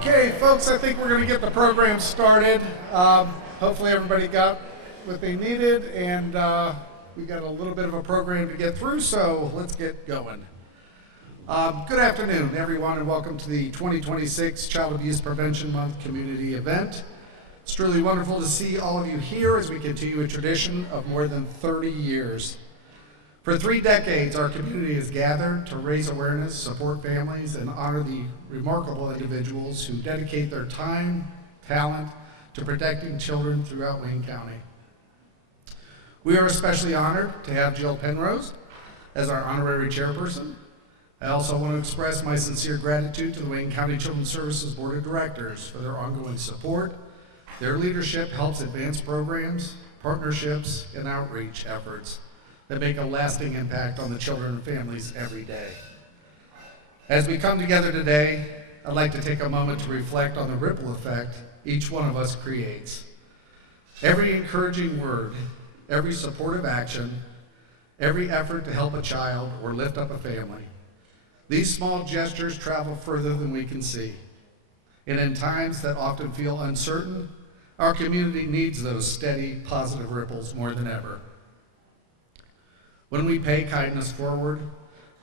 Okay, folks, I think we're going to get the program started. Hopefully everybody got what they needed, and we got a little bit of a program to get through, so let's get going. Good afternoon, everyone, and welcome to the 2026 Child Abuse Prevention Month community event. It's truly wonderful to see all of you here as we continue a tradition of more than 30 years. For 3 decades, our community has gathered to raise awareness, support families, and honor the remarkable individuals who dedicate their time, talent to protecting children throughout Wayne County. We are especially honored to have Jill Penrose as our honorary chairperson. I also want to express my sincere gratitude to the Wayne County Children's Services Board of Directors for their ongoing support. Their leadership helps advance programs, partnerships, and outreach efforts that make a lasting impact on the children and families every day. As we come together today, I'd like to take a moment to reflect on the ripple effect each one of us creates. Every encouraging word, every supportive action, every effort to help a child or lift up a family. These small gestures travel further than we can see. And in times that often feel uncertain, our community needs those steady, positive ripples more than ever. When we pay kindness forward,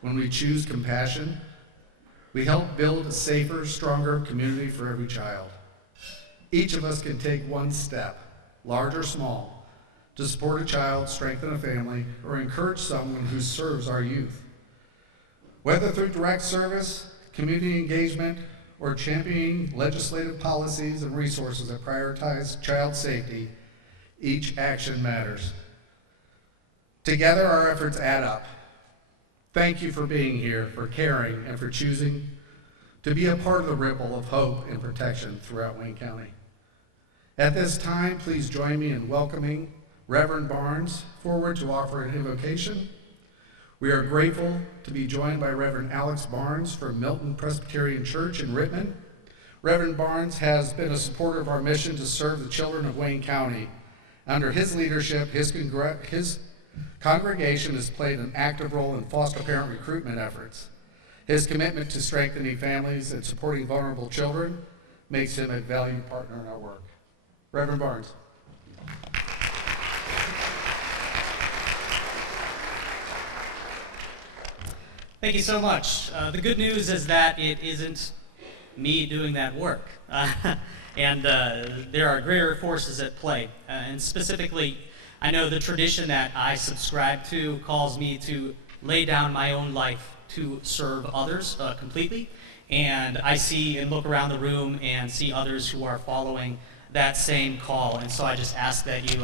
when we choose compassion, we help build a safer, stronger community for every child. Each of us can take one step, large or small, to support a child, strengthen a family, or encourage someone who serves our youth. Whether through direct service, community engagement, or championing legislative policies and resources that prioritize child safety, each action matters. Together, our efforts add up. Thank you for being here, for caring, and for choosing to be a part of the ripple of hope and protection throughout Wayne County. At this time, please join me in welcoming Reverend Barnes forward to offer an invocation. We are grateful to be joined by Reverend Alex Barnes from Milton Presbyterian Church in Rittman. Reverend Barnes has been a supporter of our mission to serve the children of Wayne County. Under his leadership, his congregation has played an active role in foster parent recruitment efforts. His commitment to strengthening families and supporting vulnerable children makes him a valued partner in our work. Reverend Barnes. Thank you so much. The good news is that it isn't me doing that work. And there are greater forces at play. And specifically, I know the tradition that I subscribe to calls me to lay down my own life to serve others completely. And I see and look around the room and see others who are following that same call. And so I just ask that you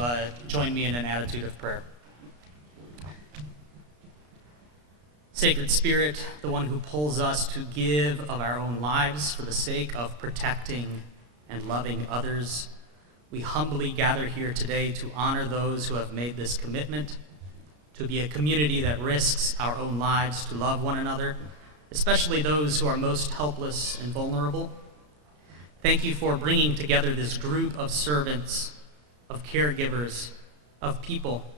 join me in an attitude of prayer. Sacred Spirit, the one who pulls us to give of our own lives for the sake of protecting and loving others, we humbly gather here today to honor those who have made this commitment, to be a community that risks our own lives to love one another, especially those who are most helpless and vulnerable. Thank you for bringing together this group of servants, of caregivers, of people,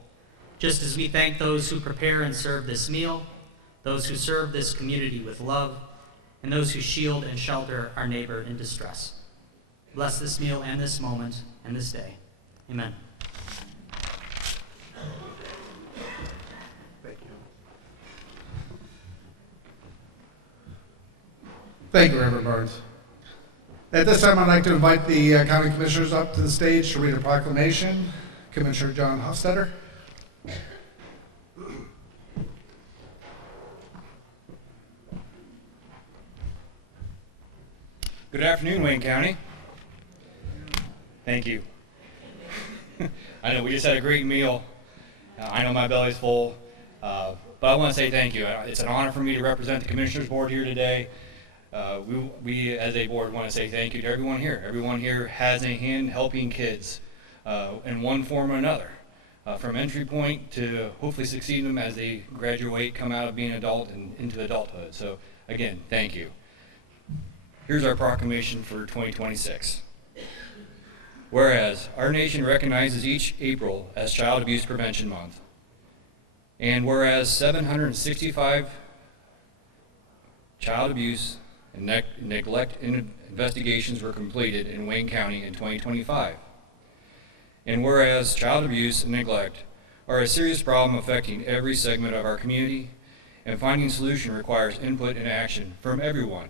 just as we thank those who prepare and serve this meal, those who serve this community with love, and those who shield and shelter our neighbor in distress. Bless this meal and this moment and this day. Amen. Thank you. Thank you, Reverend Barnes. At this time, I'd like to invite the county commissioners up to the stage to read a proclamation. Commissioner John Hofstetter. Good afternoon, Wayne County. Thank you. I know we just had a great meal. I know my belly's full, but I want to say thank you. It's an honor for me to represent the Commissioners Board here today. We as a board want to say thank you to everyone here. Everyone here has a hand helping kids in one form or another, from entry point to hopefully succeeding them as they graduate, come out of being an adult and into adulthood. So again, thank you. Here's our proclamation for 2026. Whereas our nation recognizes each April as Child Abuse Prevention Month, and whereas 765 child abuse and neglect investigations were completed in Wayne County in 2025. And whereas child abuse and neglect are a serious problem affecting every segment of our community, and finding solution requires input and action from everyone.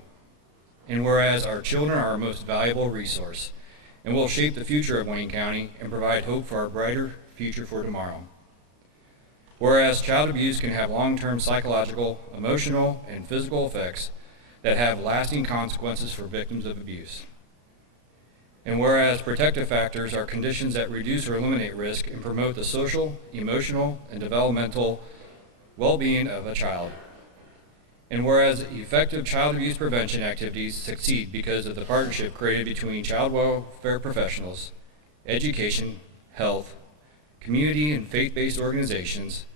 And whereas our children are our most valuable resource and will shape the future of Wayne County and provide hope for our brighter future for tomorrow. Whereas child abuse can have long-term psychological, emotional, and physical effects that have lasting consequences for victims of abuse. And whereas protective factors are conditions that reduce or eliminate risk and promote the social, emotional, and developmental well-being of a child. And whereas effective child abuse prevention activities succeed because of the partnership created between child welfare professionals, education, health, community and faith-based organizations,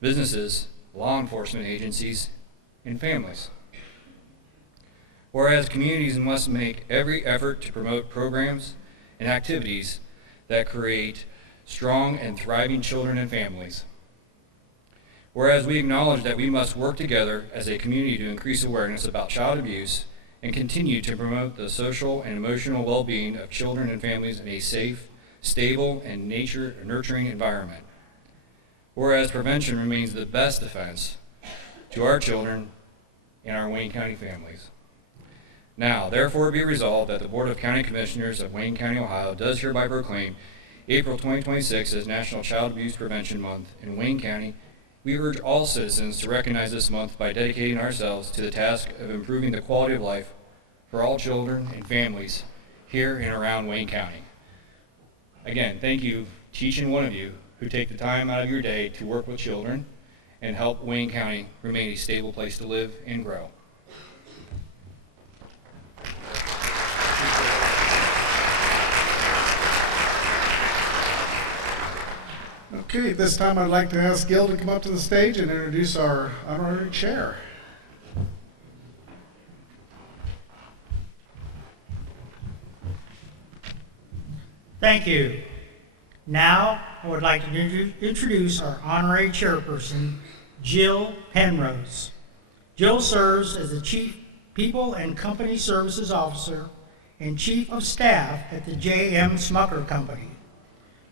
businesses, law enforcement agencies, and families. Whereas communities must make every effort to promote programs and activities that create strong and thriving children and families. Whereas we acknowledge that we must work together as a community to increase awareness about child abuse and continue to promote the social and emotional well-being of children and families in a safe, stable, and nurturing environment. Whereas prevention remains the best defense to our children and our Wayne County families. Now, therefore be resolved that the Board of County Commissioners of Wayne County, Ohio does hereby proclaim April 2026 as National Child Abuse Prevention Month in Wayne County. We urge all citizens to recognize this month by dedicating ourselves to the task of improving the quality of life for all children and families here and around Wayne County. Again, thank you to each and one of you who take the time out of your day to work with children and help Wayne County remain a stable place to live and grow. Okay, this time I'd like to ask Gil to come up to the stage and introduce our honorary chair. Thank you. Now, I would like to introduce our honorary chairperson, Jill Penrose. Jill serves as the Chief People and Company Services Officer and Chief of Staff at the J.M. Smucker Company.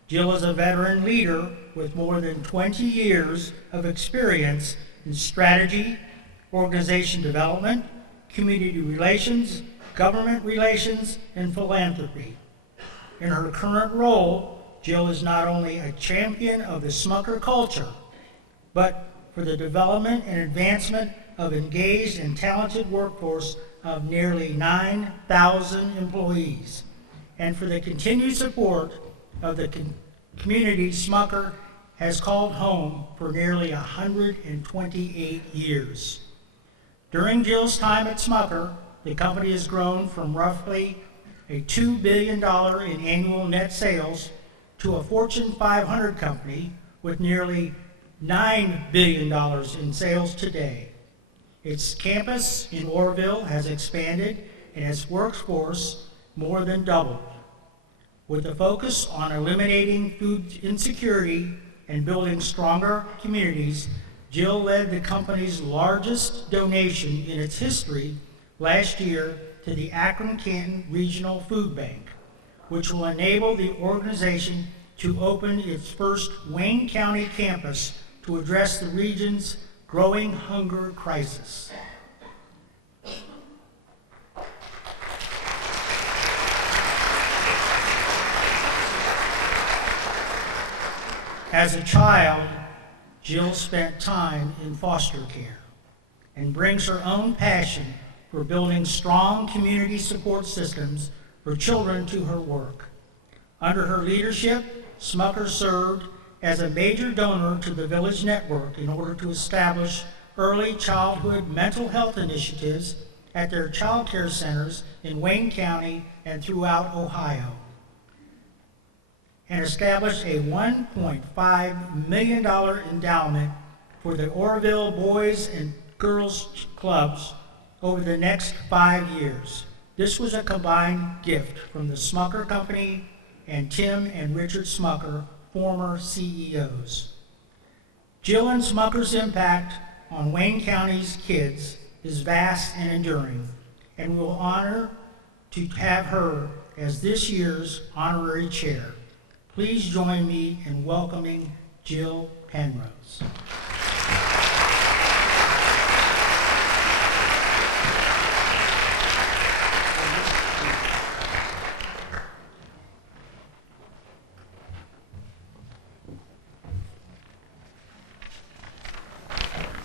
Jill is a veteran leader with more than 20 years of experience in strategy, organization development, community relations, government relations, and philanthropy. In her current role, Jill is not only a champion of the Smucker culture, but for the development and advancement of engaged and talented workforce of nearly 9,000 employees, and for the continued support of the community Smucker has called home for nearly 128 years. During Jill's time at Smucker, the company has grown from roughly a $2 billion in annual net sales to a Fortune 500 company with nearly $9 billion in sales today. Its campus in Orrville has expanded and its workforce more than doubled. With a focus on eliminating food insecurity and building stronger communities, Jill led the company's largest donation in its history last year to the Akron-Canton Regional Food Bank, which will enable the organization to open its first Wayne County campus to address the region's growing hunger crisis. As a child, Jill spent time in foster care and brings her own passion for building strong community support systems for children to her work. Under her leadership, Smucker served as a major donor to the Village Network in order to establish early childhood mental health initiatives at their child care centers in Wayne County and throughout Ohio, and established a $1.5 million endowment for the Orrville Boys and Girls Clubs over the next 5 years. This was a combined gift from the Smucker Company and Tim and Richard Smucker, former CEOs. Jill and Smucker's impact on Wayne County's kids is vast and enduring, and we'll honor to have her as this year's honorary chair. Please join me in welcoming Jill Penrose.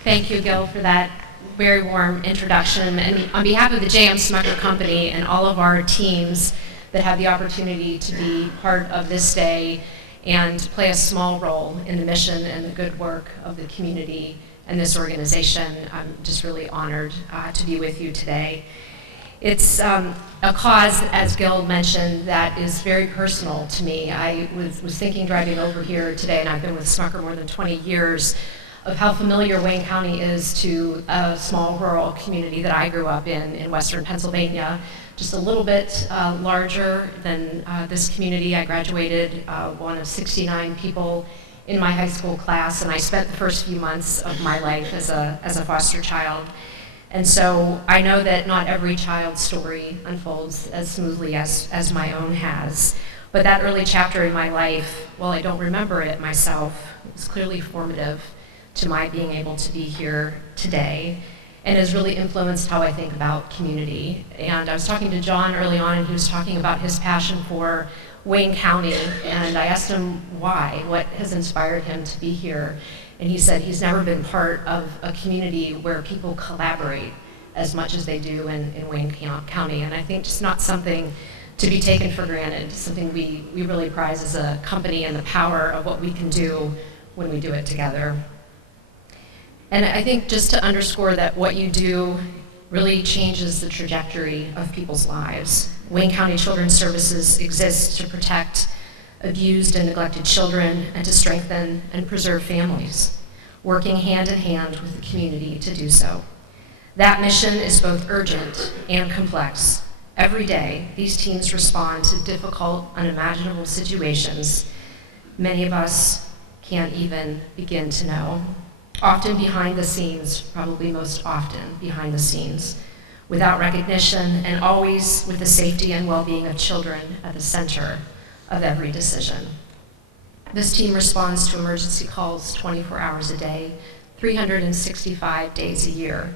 Thank you, Gil, for that very warm introduction. And on behalf of the J.M. Smucker Company and all of our teams that have the opportunity to be part of this day and play a small role in the mission and the good work of the community and this organization, I'm just really honored to be with you today. It's a cause, as Gil mentioned, that is very personal to me. I was thinking driving over here today, and I've been with Smucker more than 20 years, of how familiar Wayne County is to a small rural community that I grew up in western Pennsylvania. Just a little bit larger than this community. I graduated one of 69 people in my high school class, and I spent the first few months of my life as a foster child. And so I know that not every child's story unfolds as smoothly as my own has. But that early chapter in my life, while I don't remember it myself, it was clearly formative to my being able to be here today, and has really influenced how I think about community. And I was talking to John early on, and he was talking about his passion for Wayne County, and I asked him why, what has inspired him to be here. And he said he's never been part of a community where people collaborate as much as they do in Wayne County. And I think just not something to be taken for granted, something we really prize as a company, and the power of what we can do when we do it together. And I think just to underscore that what you do really changes the trajectory of people's lives. Wayne County Children's Services exists to protect abused and neglected children and to strengthen and preserve families, working hand in hand with the community to do so. That mission is both urgent and complex. Every day, these teams respond to difficult, unimaginable situations many of us can't even begin to know. Often behind the scenes, probably most often behind the scenes, without recognition, and always with the safety and well-being of children at the center of every decision. This team responds to emergency calls 24 hours a day, 365 days a year.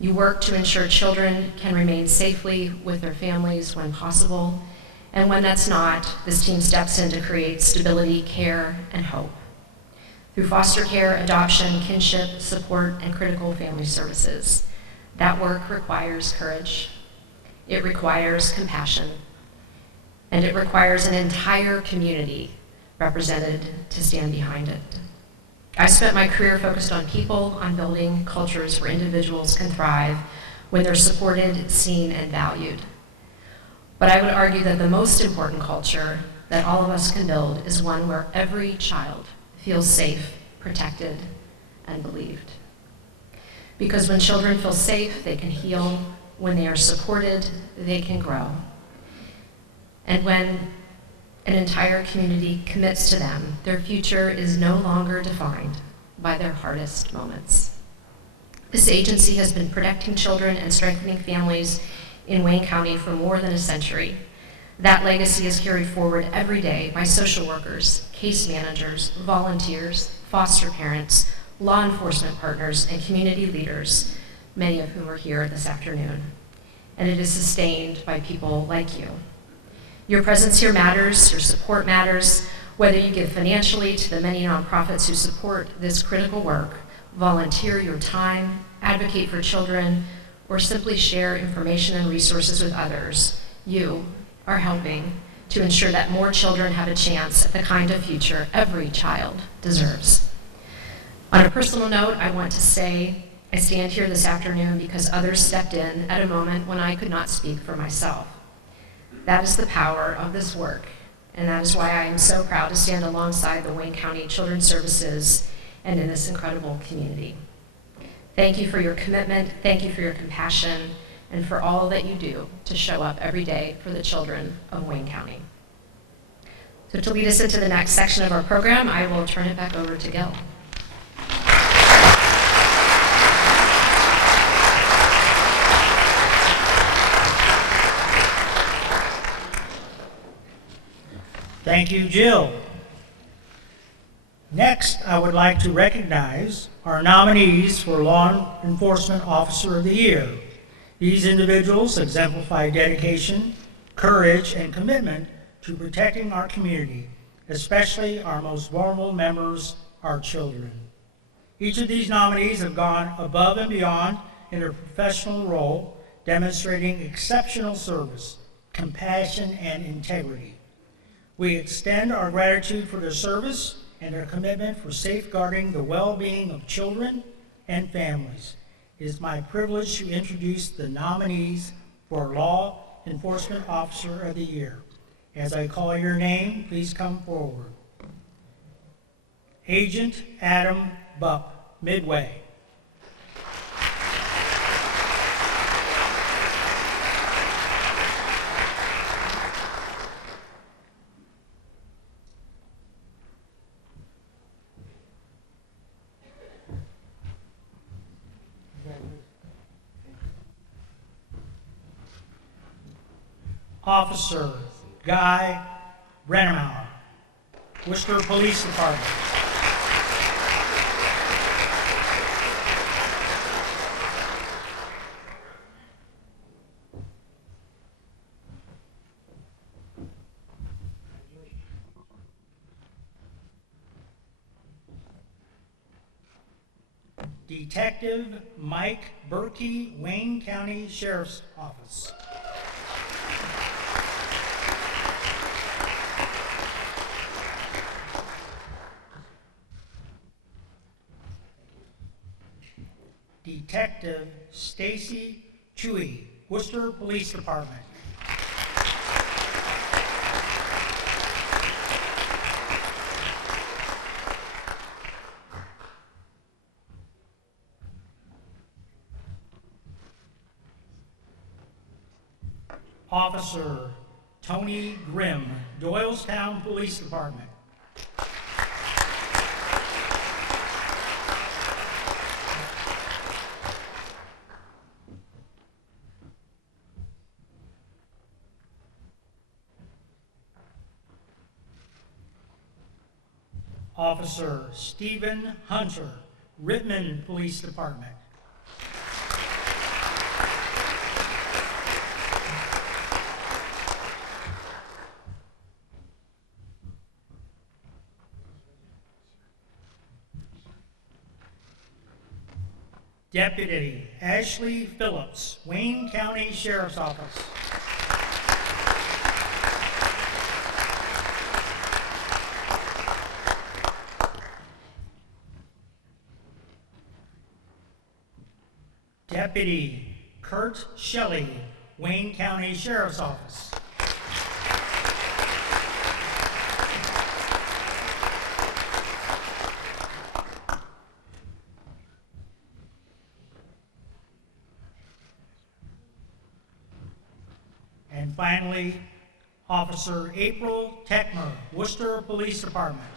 You work to ensure children can remain safely with their families when possible, and when that's not, this team steps in to create stability, care, and hope. Through foster care, adoption, kinship, support, and critical family services. That work requires courage, it requires compassion, and it requires an entire community represented to stand behind it. I spent my career focused on people, on building cultures where individuals can thrive when they're supported, seen, and valued. But I would argue that the most important culture that all of us can build is one where every child feels safe, protected, and believed. Because when children feel safe, they can heal. When they are supported, they can grow. And when an entire community commits to them, their future is no longer defined by their hardest moments. This agency has been protecting children and strengthening families in Wayne County for more than a century. That legacy is carried forward every day by social workers, case managers, volunteers, foster parents, law enforcement partners, and community leaders, many of whom are here this afternoon. And it is sustained by people like you. Your presence here matters, your support matters, whether you give financially to the many nonprofits who support this critical work, volunteer your time, advocate for children, or simply share information and resources with others. You are helping to ensure that more children have a chance at the kind of future every child deserves. On a personal note, I want to say I stand here this afternoon because others stepped in at a moment when I could not speak for myself. That is the power of this work, and that is why I am so proud to stand alongside the Wayne County Children's Services and in this incredible community. Thank you for your commitment, thank you for your compassion, and for all that you do to show up every day for the children of Wayne County. So to lead us into the next section of our program, I will turn it back over to Gil. Thank you, Jill. Next, I would like to recognize our nominees for Law Enforcement Officer of the Year. These individuals exemplify dedication, courage, and commitment to protecting our community, especially our most vulnerable members, our children. Each of these nominees have gone above and beyond in their professional role, demonstrating exceptional service, compassion, and integrity. We extend our gratitude for their service and their commitment for safeguarding the well-being of children and families. It is my privilege to introduce the nominees for Law Enforcement Officer of the Year. As I call your name, please come forward. Agent Adam Buck, Midway. Officer Guy Brennemauer, Worcester Police Department. Detective Mike Berkey, Wayne County Sheriff's Office. Detective Stacy Chewy, Worcester Police Department. Officer Tony Grimm, Doylestown Police Department. Officer Stephen Hunter, Rittman Police Department. Deputy Ashley Phillips, Wayne County Sheriff's Office. Deputy Kurt Shelley, Wayne County Sheriff's Office. And finally, Officer April Techmer, Worcester Police Department.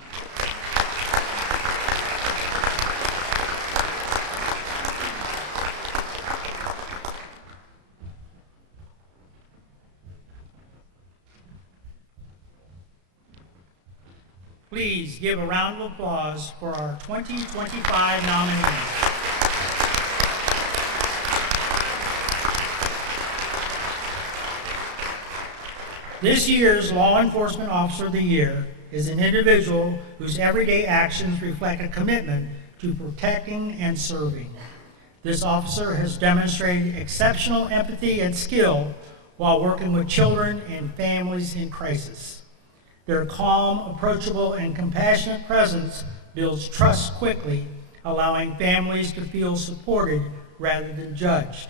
Please give a round of applause for our 2025 nominees. This year's Law Enforcement Officer of the Year is an individual whose everyday actions reflect a commitment to protecting and serving. This officer has demonstrated exceptional empathy and skill while working with children and families in crisis. Their calm, approachable, and compassionate presence builds trust quickly, allowing families to feel supported rather than judged.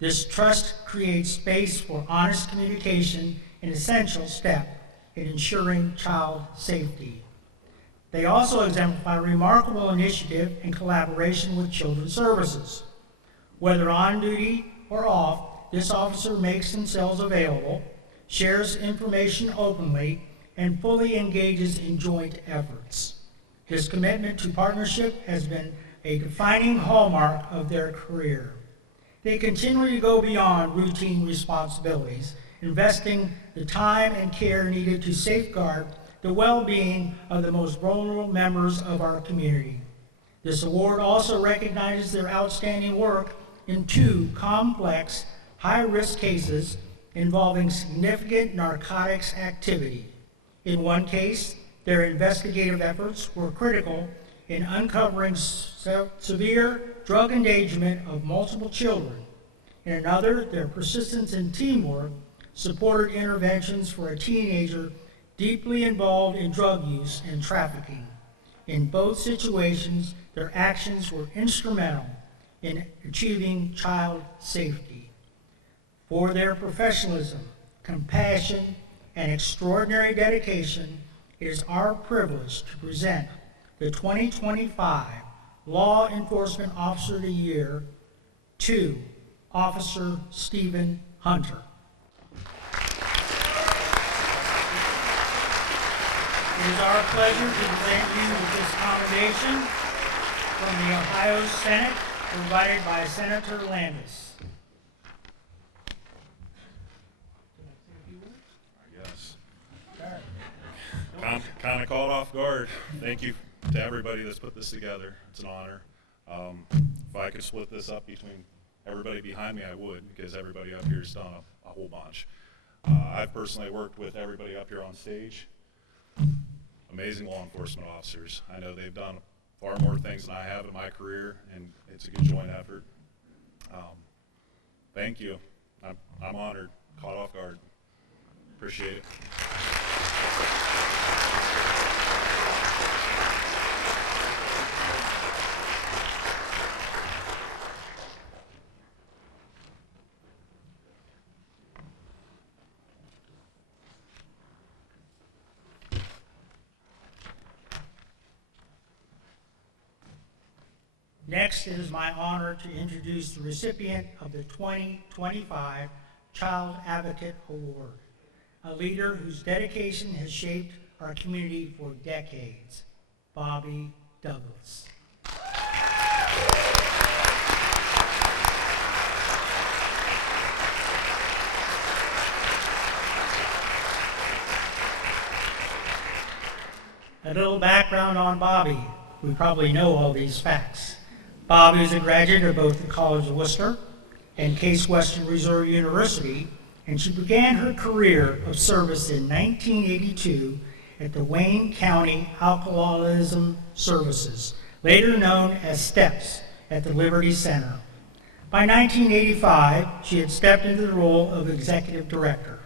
This trust creates space for honest communication, an essential step in ensuring child safety. They also exemplify remarkable initiative and collaboration with Children's Services. Whether on duty or off, this officer makes themselves available, shares information openly, and fully engages in joint efforts. His commitment to partnership has been a defining hallmark of their career. They continually go beyond routine responsibilities investing the time and care needed to safeguard the well-being of the most vulnerable members of our community. This award also recognizes their outstanding work in 2 complex, high-risk cases involving significant narcotics activity. In one case, their investigative efforts were critical in uncovering severe drug endangerment of multiple children. In another, their persistence and teamwork supported interventions for a teenager deeply involved in drug use and trafficking. In both situations, their actions were instrumental in achieving child safety. For their professionalism, compassion, and extraordinary dedication, it is our privilege to present the 2025 Law Enforcement Officer of the Year to Officer Stephen Hunter. It is our pleasure to present you with this commendation from the Ohio Senate, provided by Senator Landis. Kind of caught off guard. Thank you to everybody that's put this together. It's an honor. If I could split this up between everybody behind me, I would, because everybody up here has done a whole bunch. I've personally worked with everybody up here on stage. Amazing law enforcement officers. I know they've done far more things than I have in my career, and it's a good joint effort. Thank you. I'm honored. Caught off guard. Appreciate it. Next, it is my honor to introduce the recipient of the 2025 Child Advocate Award, a leader whose dedication has shaped our community for decades, Bobby Douglas. A little background on Bobby. We probably know all these facts. Bobby is a graduate of both the College of Worcester and Case Western Reserve University, and she began her career of service in 1982 at the Wayne County Alcoholism Services, later known as STEPS, at the Liberty Center. By 1985, she had stepped into the role of executive director.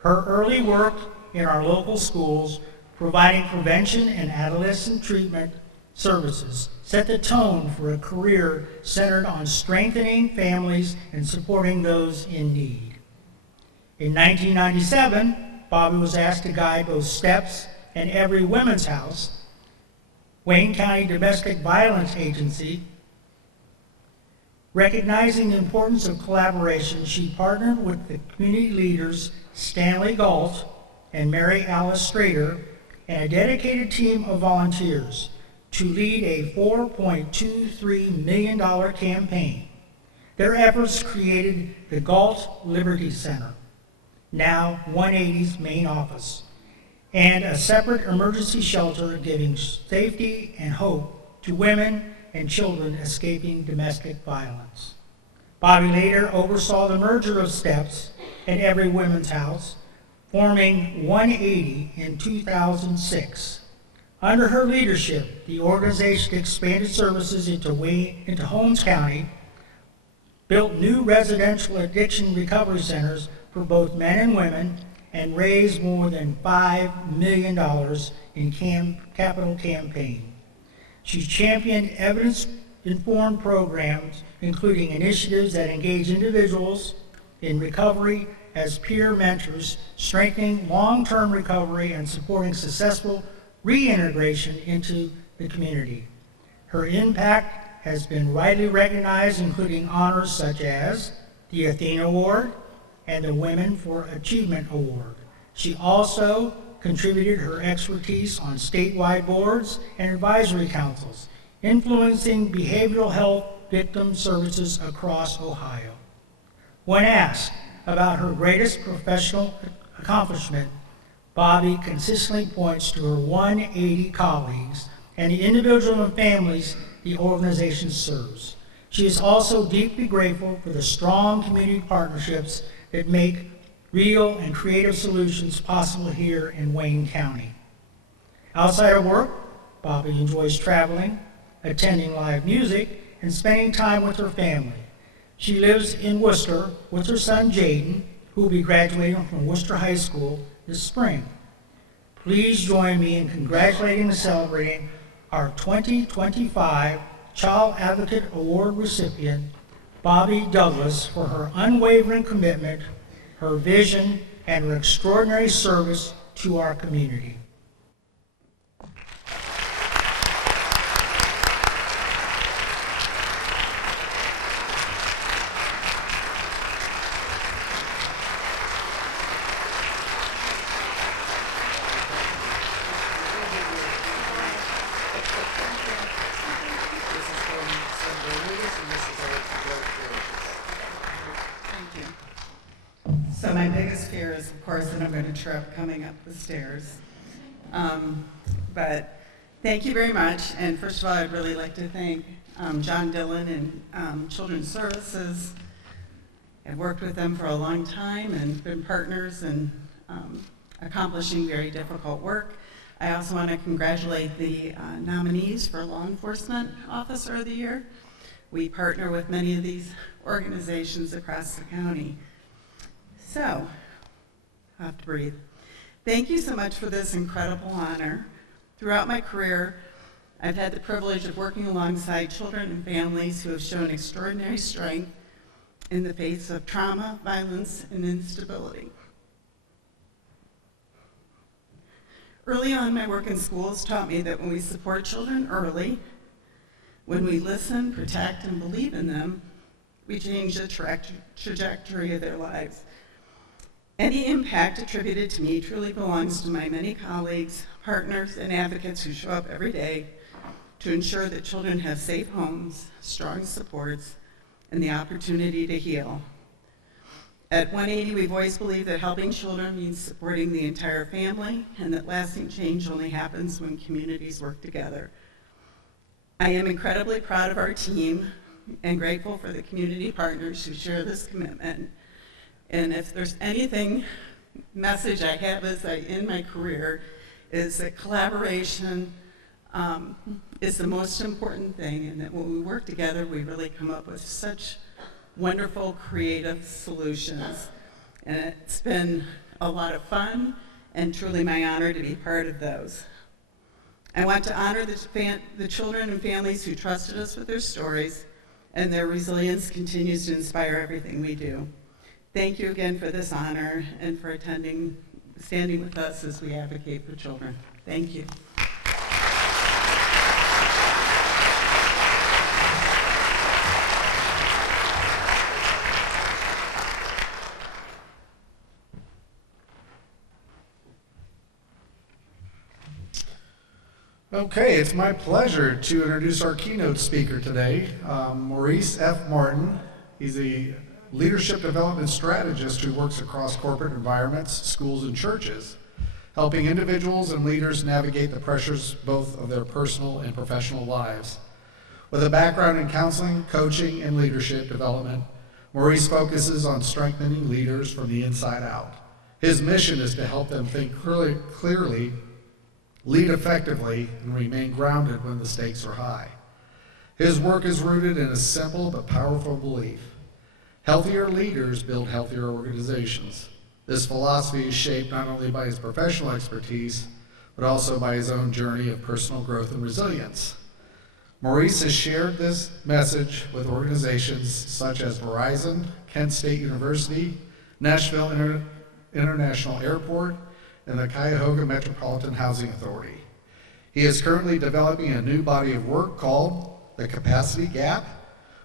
Her early work in our local schools, providing prevention and adolescent treatment services, set the tone for a career centered on strengthening families and supporting those in need. In 1997, Bobby was asked to guide both STEPS and Every Women's House, Wayne County Domestic Violence Agency. Recognizing the importance of collaboration, she partnered with the community leaders Stanley Galt and Mary Alice Strader and a dedicated team of volunteers to lead a $4.23 million campaign. Their efforts created the Galt Liberty Center, now 180's main office, and a separate emergency shelter giving safety and hope to women and children escaping domestic violence. Bobby later oversaw the merger of STEPS and Every Women's House, forming 180 in 2006. Under her leadership, the organization expanded services into Holmes County, built new residential addiction recovery centers for both men and women, and raised more than $5 million in capital campaign. She championed evidence-informed programs, including initiatives that engage individuals in recovery as peer mentors, strengthening long-term recovery and supporting successful reintegration into the community. Her impact has been widely recognized, including honors such as the Athena Award and the Women for Achievement Award. She also contributed her expertise on statewide boards and advisory councils, influencing behavioral health victim services across Ohio. When asked about her greatest professional accomplishment, Bobby consistently points to her 180 colleagues and the individuals and families the organization serves. She is also deeply grateful for the strong community partnerships that make real and creative solutions possible here in Wayne County. Outside of work, Bobby enjoys traveling, attending live music, and spending time with her family. She lives in Worcester with her son Jaden, who will be graduating from Worcester High School this spring. Please join me in congratulating and celebrating our 2025 Child Advocate Award recipient, Bobby Douglas, for her unwavering commitment, her vision, and her extraordinary service to our community. So my biggest fear is, of course, that I'm going to trip coming up the stairs. But thank you very much. And first of all, I'd really like to thank John Dillon and Children's Services. I've worked with them for a long time and been partners in accomplishing very difficult work. I also want to congratulate the nominees for Law Enforcement Officer of the Year. We partner with many of these organizations across the county. So, I have to breathe. Thank you so much for this incredible honor. Throughout my career, I've had the privilege of working alongside children and families who have shown extraordinary strength in the face of trauma, violence, and instability. Early on, my work in schools taught me that when we support children early, when we listen, protect, and believe in them, we change the trajectory of their lives. Any impact attributed to me truly belongs to my many colleagues, partners, and advocates who show up every day to ensure that children have safe homes, strong supports, and the opportunity to heal. At 180, we've always believed that helping children means supporting the entire family, and that lasting change only happens when communities work together. I am incredibly proud of our team and grateful for the community partners who share this commitment. And if there's anything, message I have as I end my career, is that collaboration is the most important thing, and that when we work together, we really come up with such wonderful, creative solutions. And it's been a lot of fun, and truly my honor to be part of those. I want to honor the children and families who trusted us with their stories, and their resilience continues to inspire everything we do. Thank you again for this honor and for standing with us as we advocate for children. Thank you. Okay, it's my pleasure to introduce our keynote speaker today, Maurice F. Martin. He's a leadership development strategist who works across corporate environments, schools, and churches, helping individuals and leaders navigate the pressures both of their personal and professional lives. With a background in counseling, coaching, and leadership development, Maurice focuses on strengthening leaders from the inside out. His mission is to help them think clearly, lead effectively, and remain grounded when the stakes are high. His work is rooted in a simple but powerful belief: healthier leaders build healthier organizations. This philosophy is shaped not only by his professional expertise, but also by his own journey of personal growth and resilience. Maurice has shared this message with organizations such as Verizon, Kent State University, Nashville International Airport, and the Cuyahoga Metropolitan Housing Authority. He is currently developing a new body of work called The Capacity Gap,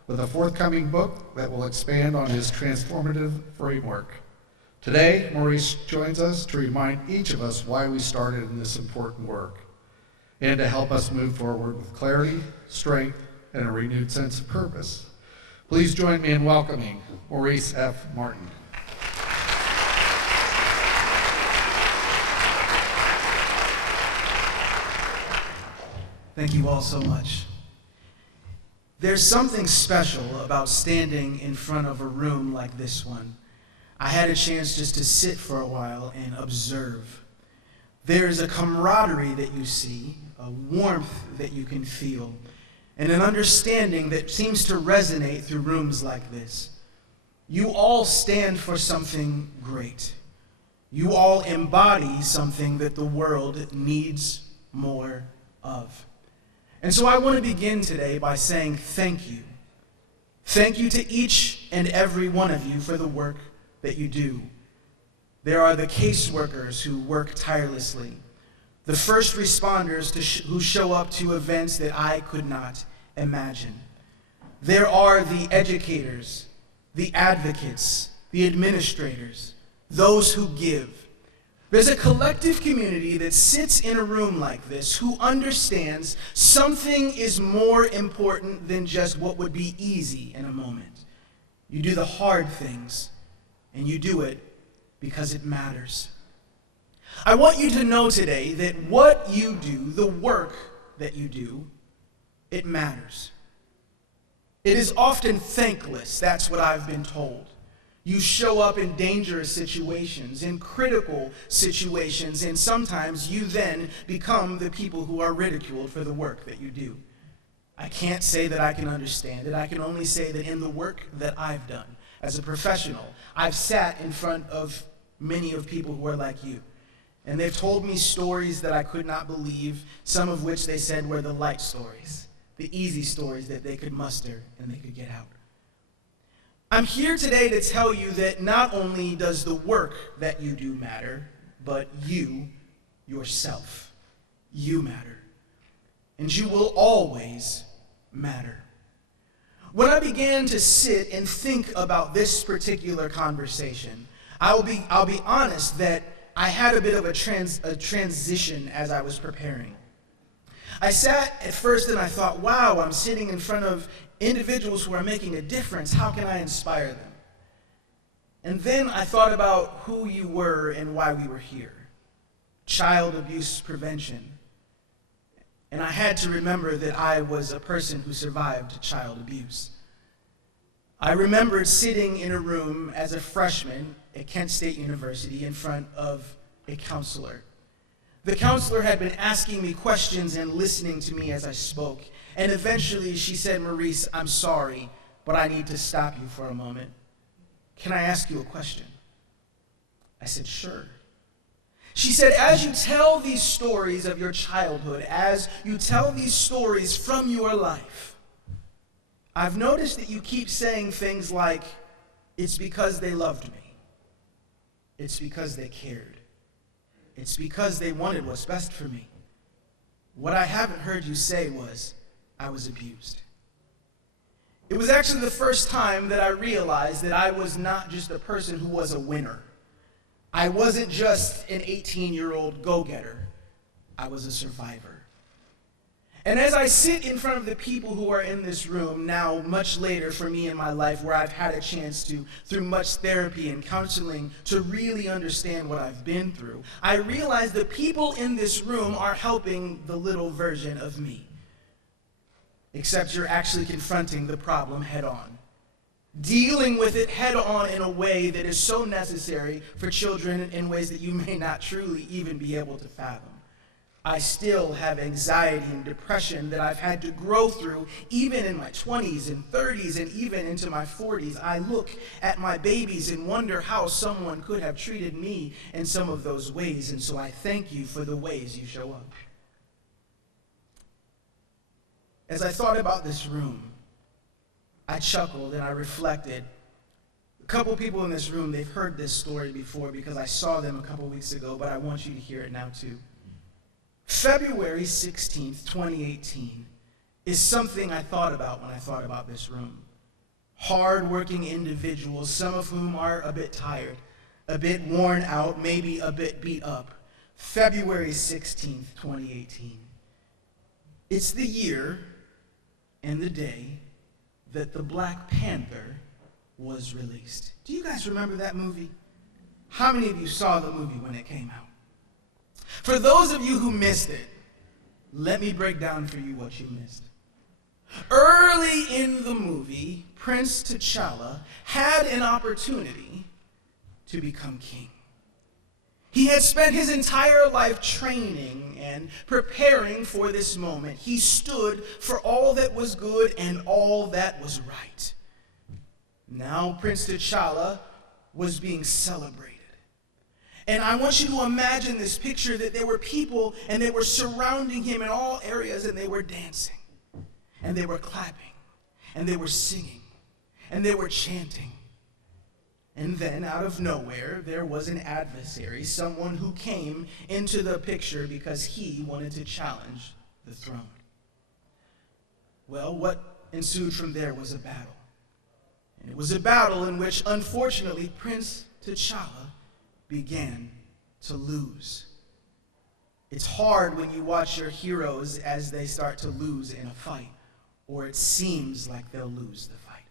with a forthcoming book that will expand on his transformative framework. Today, Maurice joins us to remind each of us why we started in this important work, and to help us move forward with clarity, strength, and a renewed sense of purpose. Please join me in welcoming Maurice F. Martin. Thank you all so much. There's something special about standing in front of a room like this one. I had a chance just to sit for a while and observe. There's a camaraderie that you see, a warmth that you can feel, and an understanding that seems to resonate through rooms like this. You all stand for something great. You all embody something that the world needs more of. And so I want to begin today by saying thank you. Thank you to each and every one of you for the work that you do. There are the caseworkers who work tirelessly, the first responders who show up to events that I could not imagine. There are the educators, the advocates, the administrators, those who give. There's a collective community that sits in a room like this who understands something is more important than just what would be easy in a moment. You do the hard things, and you do it because it matters. I want you to know today that what you do, the work that you do, it matters. It is often thankless, that's what I've been told. You show up in dangerous situations, in critical situations, and sometimes you then become the people who are ridiculed for the work that you do. I can't say that I can understand it. I can only say that in the work that I've done as a professional, I've sat in front of many of people who are like you. And they've told me stories that I could not believe, some of which they said were the light stories, the easy stories that they could muster and they could get out. I'm here today to tell you that not only does the work that you do matter, but you, yourself, you matter. And you will always matter. When I began to sit and think about this particular conversation, I'll be honest that I had a bit of a transition as I was preparing. I sat at first and I thought, wow, I'm sitting in front of individuals who are making a difference. How can I inspire them? And then I thought about who you were and why we were here. Child abuse prevention. And I had to remember that I was a person who survived child abuse. I remembered sitting in a room as a freshman at Kent State University in front of a counselor. The counselor had been asking me questions and listening to me as I spoke. And eventually she said, Maurice, I'm sorry, but I need to stop you for a moment. Can I ask you a question? I said, sure. She said, as you tell these stories of your childhood, as you tell these stories from your life, I've noticed that you keep saying things like, it's because they loved me. It's because they cared. It's because they wanted what's best for me. What I haven't heard you say was, I was abused. It was actually the first time that I realized that I was not just a person who was a winner. I wasn't just an 18-year-old go-getter. I was a survivor. And as I sit in front of the people who are in this room now, much later for me in my life, where I've had a chance to, through much therapy and counseling, to really understand what I've been through, I realize the people in this room are helping the little version of me. Except you're actually confronting the problem head on. Dealing with it head on in a way that is so necessary for children in ways that you may not truly even be able to fathom. I still have anxiety and depression that I've had to grow through even in my 20s and 30s and even into my 40s. I look at my babies and wonder how someone could have treated me in some of those ways, and so I thank you for the ways you show up. As I thought about this room, I chuckled and I reflected. A couple people in this room, they've heard this story before because I saw them a couple weeks ago, but I want you to hear it now too. February 16th, 2018 is something I thought about when I thought about this room. Hard-working individuals, some of whom are a bit tired, a bit worn out, maybe a bit beat up. February 16th, 2018. It's the year and the day that the Black Panther was released. Do you guys remember that movie? How many of you saw the movie when it came out? For those of you who missed it, let me break down for you what you missed. Early in the movie, Prince T'Challa had an opportunity to become king. He had spent his entire life training and preparing for this moment. He stood for all that was good and all that was right. Now Prince T'Challa was being celebrated. And I want you to imagine this picture that there were people and they were surrounding him in all areas and they were dancing. And they were clapping, and they were singing, and they were chanting. And then, out of nowhere, there was an adversary, someone who came into the picture because he wanted to challenge the throne. Well, what ensued from there was a battle. And it was a battle in which, unfortunately, Prince T'Challa began to lose. It's hard when you watch your heroes as they start to lose in a fight, or it seems like they'll lose the fight.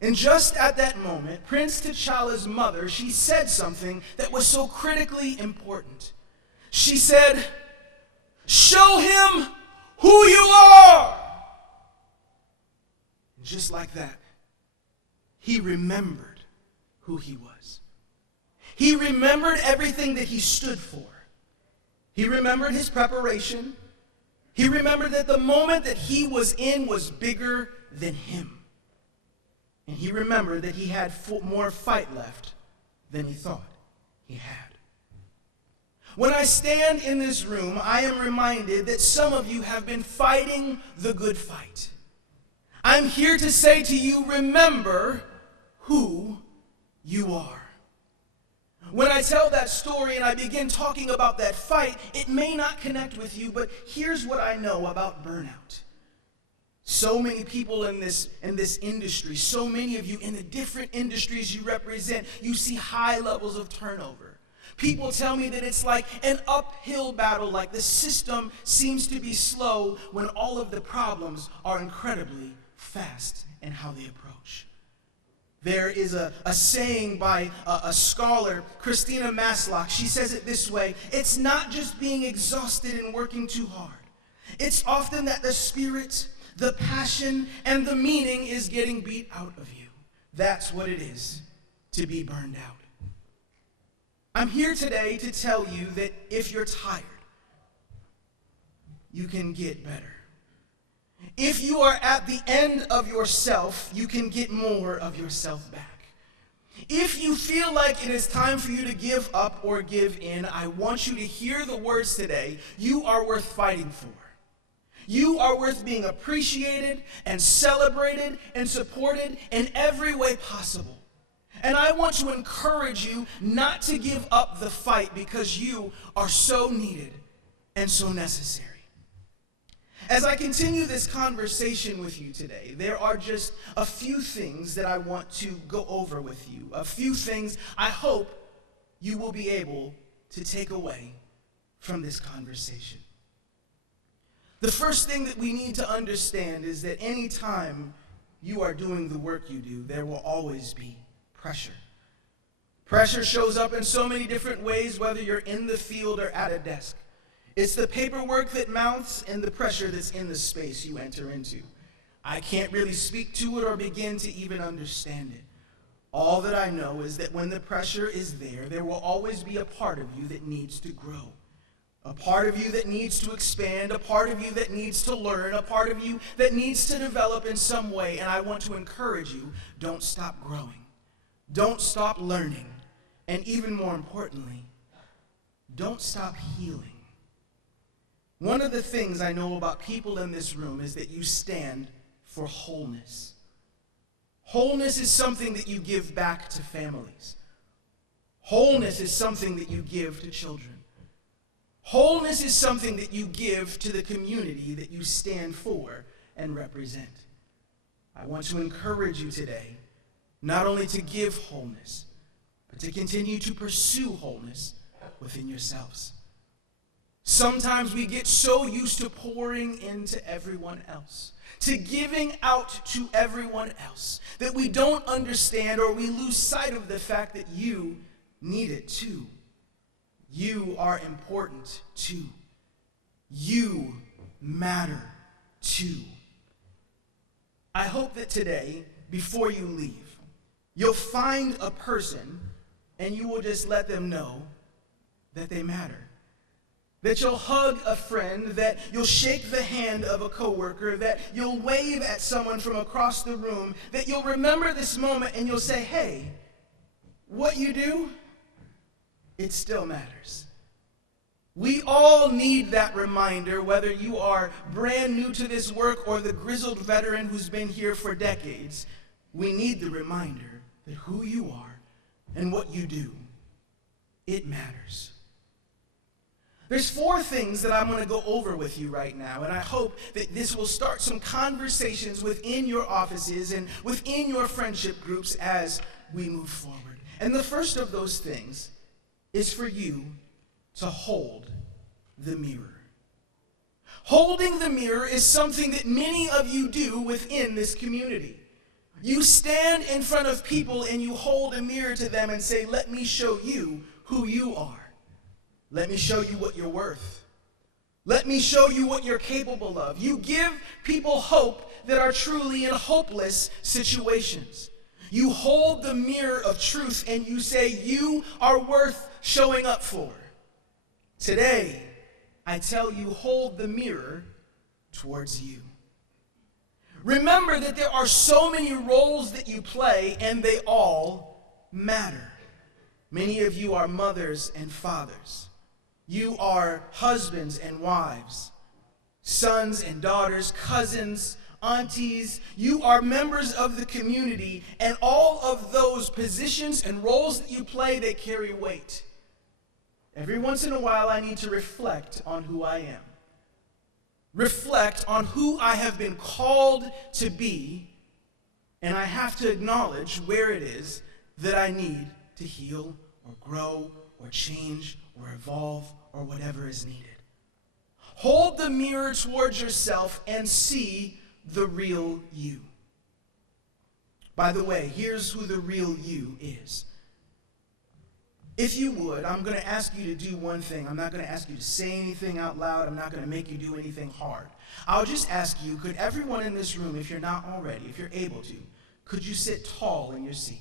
And just at that moment, Prince T'Challa's mother, she said something that was so critically important. She said, "Show him who you are." And just like that, he remembered who he was. He remembered everything that he stood for. He remembered his preparation. He remembered that the moment that he was in was bigger than him. And he remembered that he had more fight left than he thought he had. When I stand in this room, I am reminded that some of you have been fighting the good fight. I'm here to say to you, remember who you are. When I tell that story and I begin talking about that fight, it may not connect with you, but here's what I know about burnout. So many people in this industry, so many of you in the different industries you represent, you see high levels of turnover. People tell me that it's like an uphill battle, like the system seems to be slow when all of the problems are incredibly fast in how they approach. There is a saying by a scholar, Christina Maslock. She says it this way: it's not just being exhausted and working too hard. It's often that the spirit, the passion, and the meaning is getting beat out of you. That's what it is to be burned out. I'm here today to tell you that if you're tired, you can get better. If you are at the end of yourself, you can get more of yourself back. If you feel like it is time for you to give up or give in, I want you to hear the words today. You are worth fighting for. You are worth being appreciated and celebrated and supported in every way possible. And I want to encourage you not to give up the fight because you are so needed and so necessary. As I continue this conversation with you today, there are just a few things that I want to go over with you. A few things I hope you will be able to take away from this conversation. The first thing that we need to understand is that any time you are doing the work you do, there will always be pressure. Pressure shows up in so many different ways, whether you're in the field or at a desk. It's the paperwork that mounts and the pressure that's in the space you enter into. I can't really speak to it or begin to even understand it. All that I know is that when the pressure is there, there will always be a part of you that needs to grow. A part of you that needs to expand, a part of you that needs to learn, a part of you that needs to develop in some way. And I want to encourage you, don't stop growing. Don't stop learning. And even more importantly, don't stop healing. One of the things I know about people in this room is that you stand for wholeness. Wholeness is something that you give back to families. Wholeness is something that you give to children. Wholeness is something that you give to the community that you stand for and represent. I want to encourage you today not only to give wholeness, but to continue to pursue wholeness within yourselves. Sometimes we get so used to pouring into everyone else, to giving out to everyone else, that we don't understand or we lose sight of the fact that you need it too. You are important too. You matter too. I hope that today, before you leave, you'll find a person and you will just let them know that they matter. That you'll hug a friend, that you'll shake the hand of a coworker, that you'll wave at someone from across the room, that you'll remember this moment and you'll say, hey, what you do, it still matters. We all need that reminder, whether you are brand new to this work or the grizzled veteran who's been here for decades. We need the reminder that who you are and what you do, it matters. There's 4 things that I'm going to go over with you right now, and I hope that this will start some conversations within your offices and within your friendship groups as we move forward. And the first of those things is for you to hold the mirror. Holding the mirror is something that many of you do within this community. You stand in front of people and you hold a mirror to them and say, let me show you who you are. Let me show you what you're worth. Let me show you what you're capable of. You give people hope that are truly in hopeless situations. You hold the mirror of truth and you say you are worth showing up for. Today, I tell you, hold the mirror towards you. Remember that there are so many roles that you play and they all matter. Many of you are mothers and fathers. You are husbands and wives, sons and daughters, cousins, aunties. You are members of the community, and all of those positions and roles that you play, they carry weight. Every once in a while, I need to reflect on who I am. Reflect on who I have been called to be, and I have to acknowledge where it is that I need to heal or grow or change or evolve or whatever is needed. Hold the mirror towards yourself and see the real you. By the way, here's who the real you is. If you would, I'm going to ask you to do one thing. I'm not going to ask you to say anything out loud. I'm not going to make you do anything hard. I'll just ask you, could everyone in this room, if you're not already, if you're able to, could you sit tall in your seat?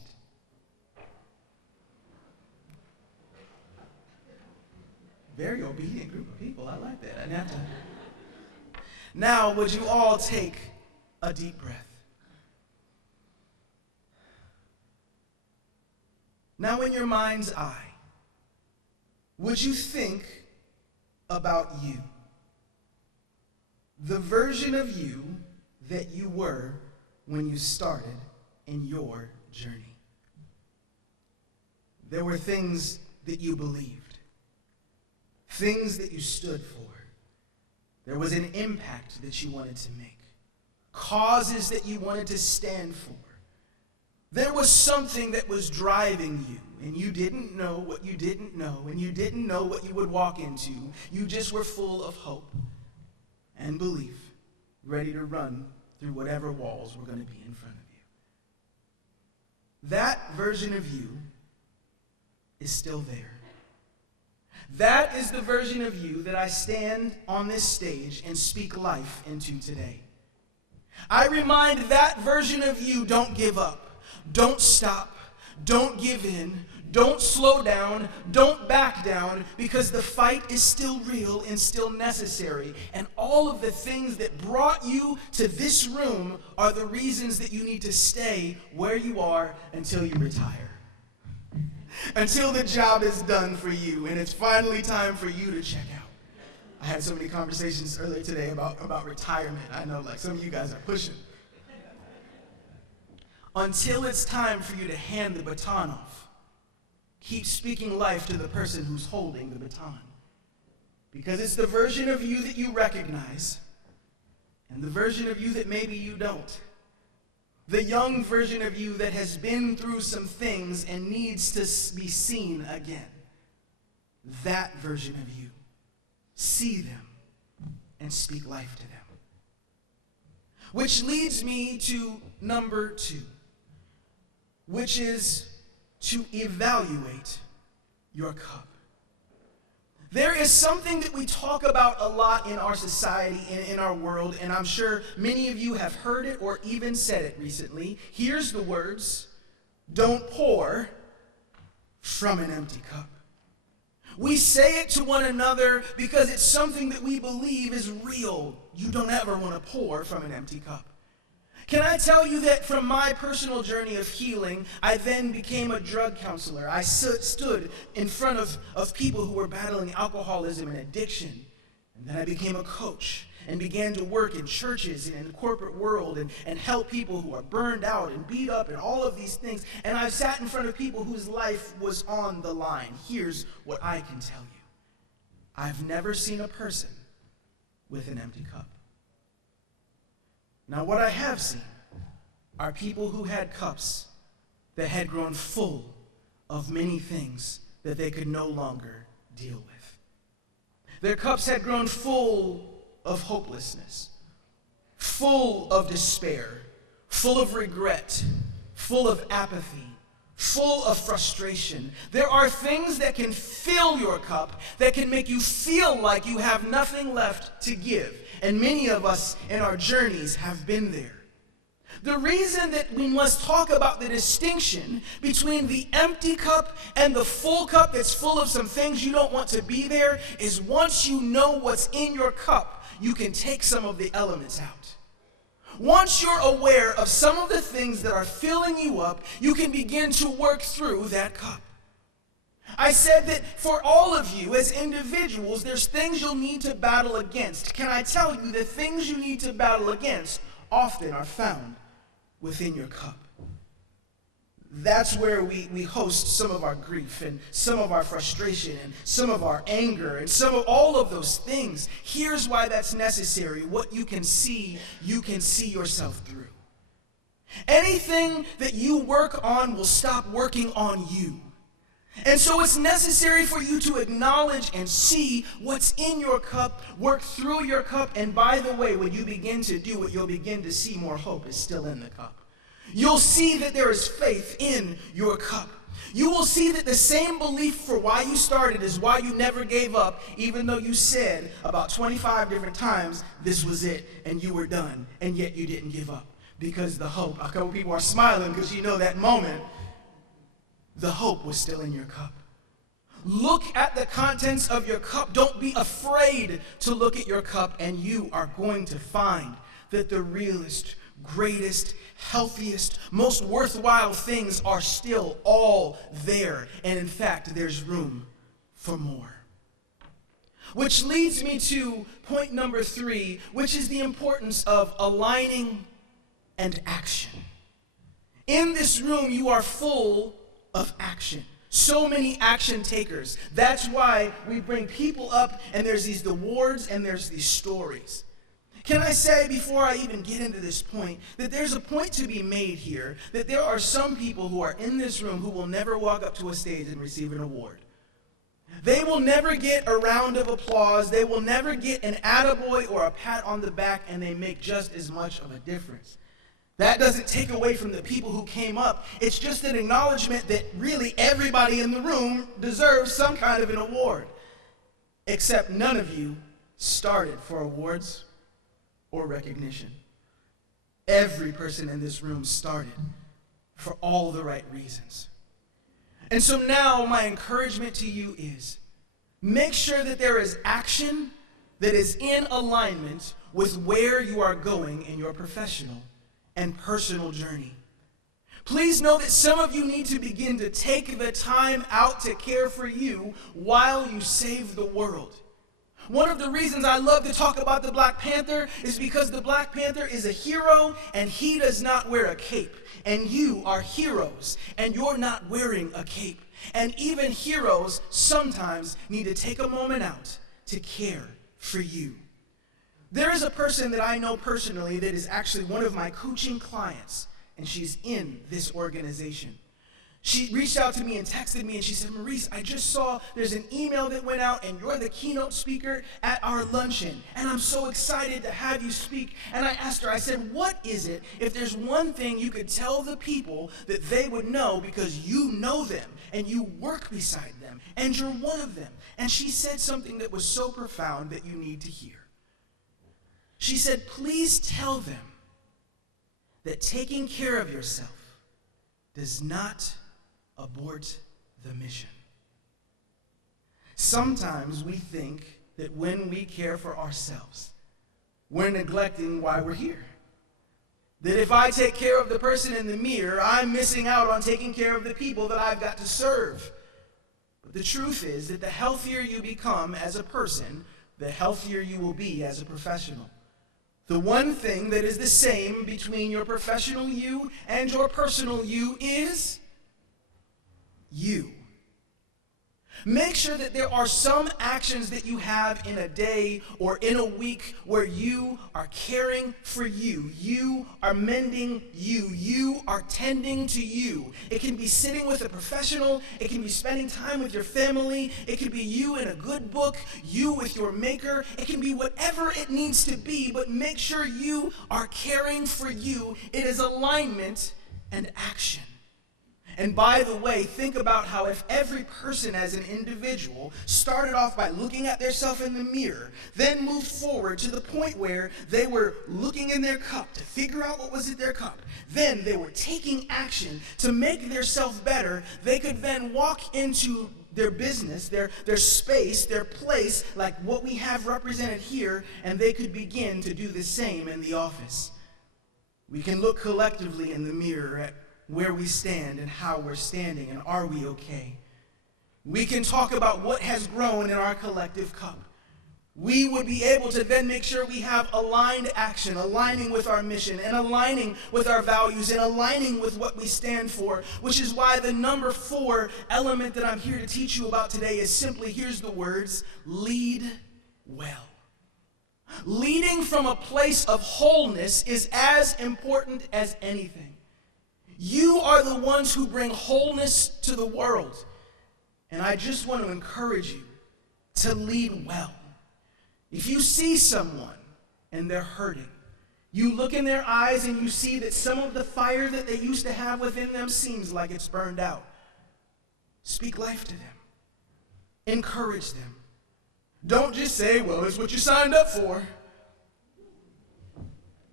Very obedient group of people. I like that. I didn't have to. Now, would you all take a deep breath? Now, in your mind's eye, would you think about you? The version of you that you were when you started in your journey. There were things that you believed. Things that you stood for. There was an impact that you wanted to make. Causes that you wanted to stand for. There was something that was driving you, and you didn't know what you didn't know, and you didn't know what you would walk into. You just were full of hope and belief, ready to run through whatever walls were going to be in front of you. That version of you is still there. That is the version of you that I stand on this stage and speak life into today. I remind that version of you, don't give up, don't stop, don't give in, don't slow down, don't back down, because the fight is still real and still necessary. And all of the things that brought you to this room are the reasons that you need to stay where you are until you retire. Until the job is done for you and it's finally time for you to check out. I had so many conversations earlier today about retirement. I know like some of you guys are pushing. Until it's time for you to hand the baton off, keep speaking life to the person who's holding the baton. Because it's the version of you that you recognize and the version of you that maybe you don't. The young version of you that has been through some things and needs to be seen again. That version of you. See them and speak life to them. Which leads me to number 2, which is to evaluate your cup. There is something that we talk about a lot in our society and in our world, and I'm sure many of you have heard it or even said it recently. Here's the words: don't pour from an empty cup. We say it to one another because it's something that we believe is real. You don't ever want to pour from an empty cup. Can I tell you that from my personal journey of healing, I then became a drug counselor. I stood in front of people who were battling alcoholism and addiction. And then I became a coach and began to work in churches and in the corporate world and help people who are burned out and beat up and all of these things. And I've sat in front of people whose life was on the line. Here's what I can tell you. I've never seen a person with an empty cup. Now, what I have seen are people who had cups that had grown full of many things that they could no longer deal with. Their cups had grown full of hopelessness, full of despair, full of regret, full of apathy, full of frustration. There are things that can fill your cup that can make you feel like you have nothing left to give. And many of us in our journeys have been there. The reason that we must talk about the distinction between the empty cup and the full cup that's full of some things you don't want to be there is once you know what's in your cup, you can take some of the elements out. Once you're aware of some of the things that are filling you up, you can begin to work through that cup. I said that for all of you as individuals, there's things you'll need to battle against. Can I tell you that things you need to battle against often are found within your cup? That's where we host some of our grief and some of our frustration and some of our anger and some of all of those things. Here's why that's necessary. What you can see yourself through. Anything that you work on will stop working on you. And so it's necessary for you to acknowledge and see what's in your cup, work through your cup, and by the way, when you begin to do it, you'll begin to see more hope is still in the cup. You'll see that there is faith in your cup. You will see that the same belief for why you started is why you never gave up, even though you said about 25 different times this was it and you were done, and yet you didn't give up. Because the hope, a couple people are smiling because you know that moment, the hope was still in your cup. Look at the contents of your cup. Don't be afraid to look at your cup, and you are going to find that the realest, greatest, healthiest, most worthwhile things are still all there. And in fact, there's room for more. Which leads me to point number 3, which is the importance of aligning and action. In this room, you are full of action. So many action takers. That's why we bring people up and there's these awards and there's these stories. Can I say before I even get into this point that there's a point to be made here that there are some people who are in this room who will never walk up to a stage and receive an award. They will never get a round of applause. They will never get an attaboy or a pat on the back, and they make just as much of a difference. That doesn't take away from the people who came up. It's just an acknowledgement that really everybody in the room deserves some kind of an award. Except none of you started for awards or recognition. Every person in this room started for all the right reasons. And so now my encouragement to you is make sure that there is action that is in alignment with where you are going in your professional and personal journey. Please know that some of you need to begin to take the time out to care for you while you save the world. One of the reasons I love to talk about the Black Panther is because the Black Panther is a hero and he does not wear a cape. And you are heroes and you're not wearing a cape. And even heroes sometimes need to take a moment out to care for you. There is a person that I know personally that is actually one of my coaching clients, and she's in this organization. She reached out to me and texted me, and she said, Maurice, I just saw there's an email that went out, and you're the keynote speaker at our luncheon, and I'm so excited to have you speak. And I asked her, I said, what is it, if there's one thing you could tell the people that they would know because you know them, and you work beside them, and you're one of them? And she said something that was so profound that you need to hear. She said, please tell them that taking care of yourself does not abort the mission. Sometimes we think that when we care for ourselves, we're neglecting why we're here. That if I take care of the person in the mirror, I'm missing out on taking care of the people that I've got to serve. But the truth is that the healthier you become as a person, the healthier you will be as a professional. The one thing that is the same between your professional you and your personal you is you. Make sure that there are some actions that you have in a day or in a week where you are caring for you. You are mending you. You are tending to you. It can be sitting with a professional. It can be spending time with your family. It can be you in a good book, you with your maker. It can be whatever it needs to be, but make sure you are caring for you. It is alignment and action. And by the way, think about how if every person as an individual started off by looking at themselves in the mirror, then moved forward to the point where they were looking in their cup to figure out what was in their cup. Then they were taking action to make their self better. They could then walk into their business, their space, their place, like what we have represented here, and they could begin to do the same in the office. We can look collectively in the mirror at where we stand and how we're standing, and are we okay? We can talk about what has grown in our collective cup. We would be able to then make sure we have aligned action, aligning with our mission and aligning with our values and aligning with what we stand for, which is why the number 4 element that I'm here to teach you about today is simply, here's the words, lead well. Leading from a place of wholeness is as important as anything. You are the ones who bring wholeness to the world. And I just want to encourage you to lead well. If you see someone and they're hurting, you look in their eyes and you see that some of the fire that they used to have within them seems like it's burned out. Speak life to them. Encourage them. Don't just say, well, it's what you signed up for.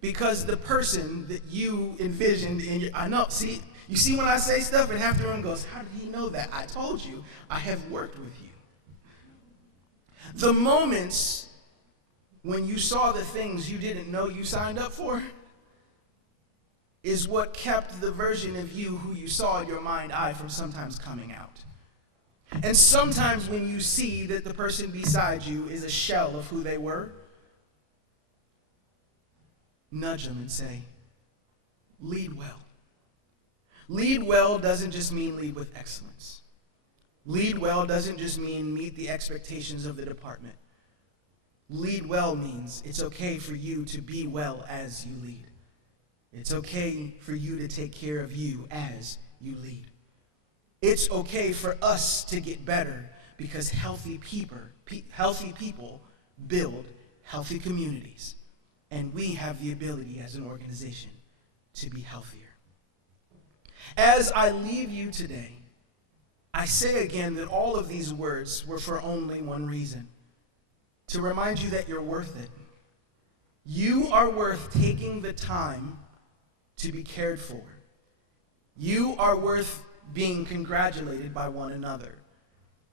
Because the person that you envisioned in your, I know, see, you see when I say stuff and half the room goes, how did he know that? I told you, I have worked with you. The moments when you saw the things you didn't know you signed up for is what kept the version of you who you saw in your mind's eye from sometimes coming out. And sometimes when you see that the person beside you is a shell of who they were, nudge them and say, lead well. Lead well doesn't just mean lead with excellence. Lead well doesn't just mean meet the expectations of the department. Lead well means it's okay for you to be well as you lead. It's okay for you to take care of you as you lead. It's okay for us to get better because healthy people build healthy communities. And we have the ability as an organization to be healthier. As I leave you today, I say again that all of these words were for only one reason: to remind you that you're worth it. You are worth taking the time to be cared for. You are worth being congratulated by one another.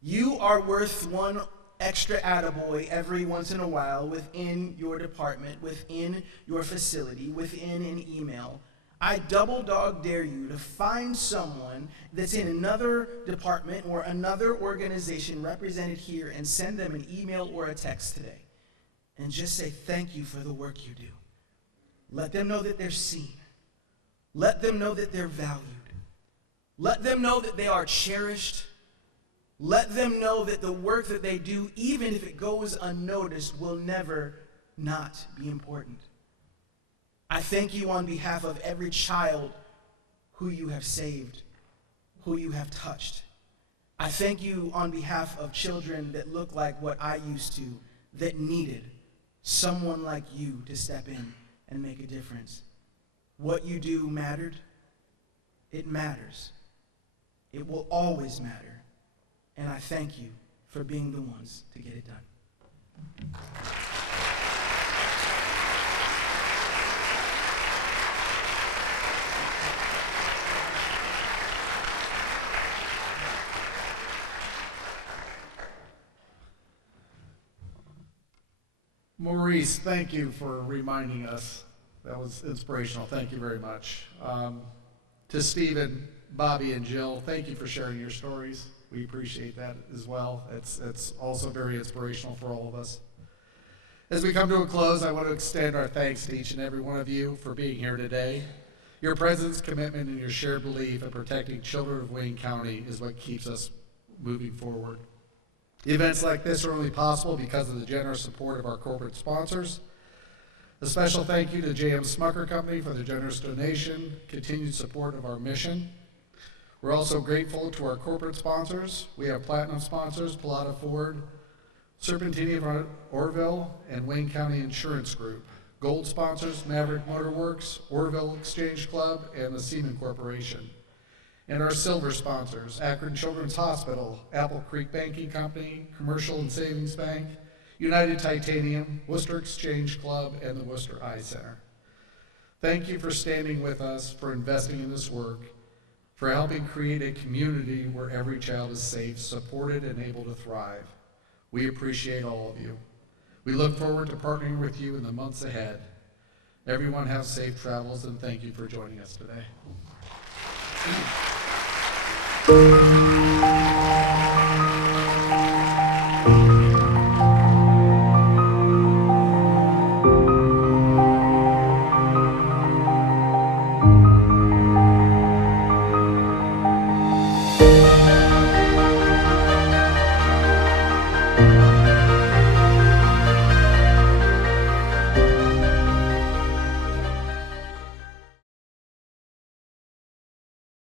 You are worth one extra attaboy every once in a while within your department, within your facility, within an email. I double dog dare you to find someone that's in another department or another organization represented here and send them an email or a text today and just say thank you for the work you do. Let them know that they're seen. Let them know that they're valued. Let them know that they are cherished. Let them know that the work that they do, even if it goes unnoticed, will never not be important. I thank you on behalf of every child who you have saved, who you have touched. I thank you on behalf of children that look like what I used to, that needed someone like you to step in and make a difference. What you do mattered. It matters. It will always matter. And I thank you for being the ones to get it done. Maurice, thank you for reminding us. That was inspirational. Thank you very much. To Stephen, Bobby, and Jill, thank you for sharing your stories. We appreciate that as well. It's also very inspirational for all of us. As we come to a close, I want to extend our thanks to each and every one of you for being here today. Your presence, commitment, and your shared belief in protecting children of Wayne County is what keeps us moving forward. Events like this are only possible because of the generous support of our corporate sponsors. A special thank you to J.M. Smucker Company for their generous donation, continued support of our mission. We're also grateful to our corporate sponsors. We have platinum sponsors, Pilata Ford, Serpentini of Orville, and Wayne County Insurance Group. Gold sponsors, Maverick Motorworks, Orville Exchange Club, and the Seaman Corporation. And our silver sponsors, Akron Children's Hospital, Apple Creek Banking Company, Commercial and Savings Bank, United Titanium, Worcester Exchange Club, and the Worcester Eye Center. Thank you for standing with us, for investing in this work, for helping create a community where every child is safe, supported, and able to thrive. We appreciate all of you. We look forward to partnering with you in the months ahead. Everyone have safe travels, and thank you for joining us today.